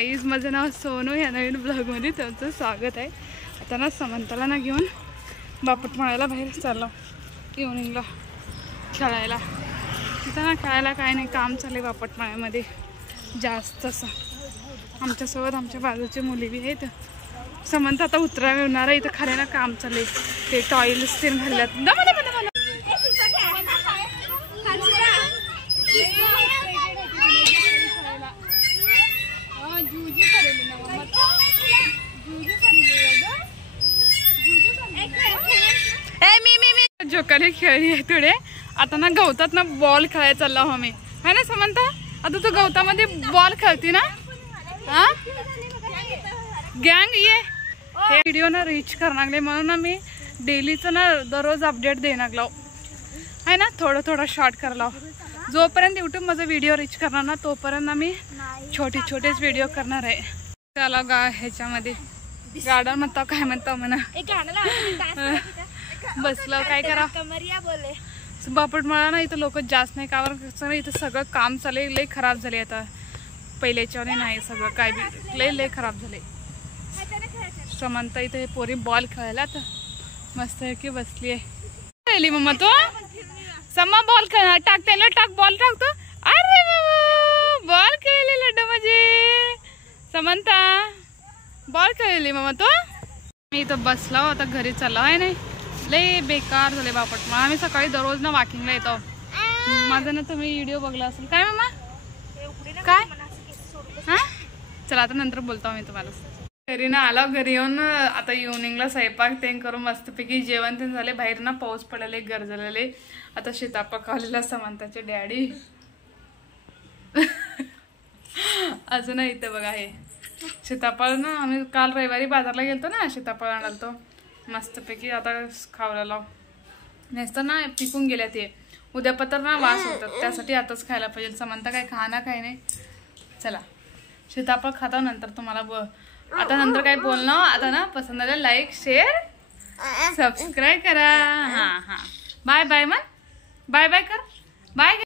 Guys, माझं नाव सोनू. या नवीन ब्लॉगमध्ये तुमचं स्वागत आहे. आता ना समंताला ना घेऊन बापट मळायला बाहेर चाललो इव्हनिंगला खेळायला. तिथं ना खेळायला काय नाही, काम चालले बापट मळ्यामध्ये जास्त असं. आमच्यासोबत आमच्या बाजूच्या मुली बी आहेत. समंत आता उतरवणार आहे. इथं खरे ना काम चालले, ते टॉयलेट्स ते भरल्यात. जोकाली खेळली आहे थोडे. आता ना गवतात ना बॉल खेळायला चालला हो मी, है ना समंता? आता तू गवतामध्ये बॉल खेळती ना? हा गँग ये हे व्हिडिओ ना रीच करणार लागले म्हणून ना मी डेलीचं ना दररोज अपडेट देणार लागलो आहे ना. थोडं थोडं शॉर्ट करायला जोपर्यंत यूट्यूब माझा व्हिडिओ रीच करणार ना तोपर्यंत ना मी छोटेच व्हिडिओ करणार आहे. त्याला ह्याच्यामध्ये गार्डन म्हणतो काय म्हणतो म्हणा बसलं काय करा. बापट मला ना इथं लोक जास्त नाही, कारण इथं सगळं काम चालले. लय खराब झाले आता, पहिल्याच्या नाही सगळं काय बी लय खराब झाले. समंता इथे पोरी बॉल खेळायला आता मस्त आहे की बसली आहे. मम्मा तो समा बॉल खेळणार, टाक त्याला, टाक बॉल टाकतो. अरे बॉल खेळली लड्डू माझी समंता, बॉल खेळली मम्मा तो. मी इथं बसला आता घरी चालला आहे. नाही लय बेकार झाले बापट. मग आम्ही सकाळी दररोज ना वॉकिंगला येतो. माझा ना तुम्ही व्हिडिओ बघला असेल काय मम्मा? काय हा चला आता नंतर बोलतो आम्ही तुम्हाला. घरी ना आला, घरी येऊन आता इव्हनिंगला स्वयंपाक ते करून मस्तपैकी जेवण ते झाले. बाहेर ना पाऊस पडायला गरजलेले. आता सीताफळ खाल्लेला समंताचे डॅडी अजून इथं बघा हे सीताफळ ना आम्ही काल रविवारी बाजारला गेलतो ना, सीताफळ आणलतो मस्तपैकी. आता खावला लाव नसतं ना पिकून गेल्या ते, उद्या पत्र ना वास होतात, त्यासाठी आताच खायला पाहिजे. समंता काय खाना काही नाही. चला सीताफळ खाता नंतर तुम्हाला आता नंतर काय बोलणं. आता ना पसंत आलं लाईक शेअर सबस्क्राईब करा. हा बाय बाय. मग बाय बाय कर, बाय.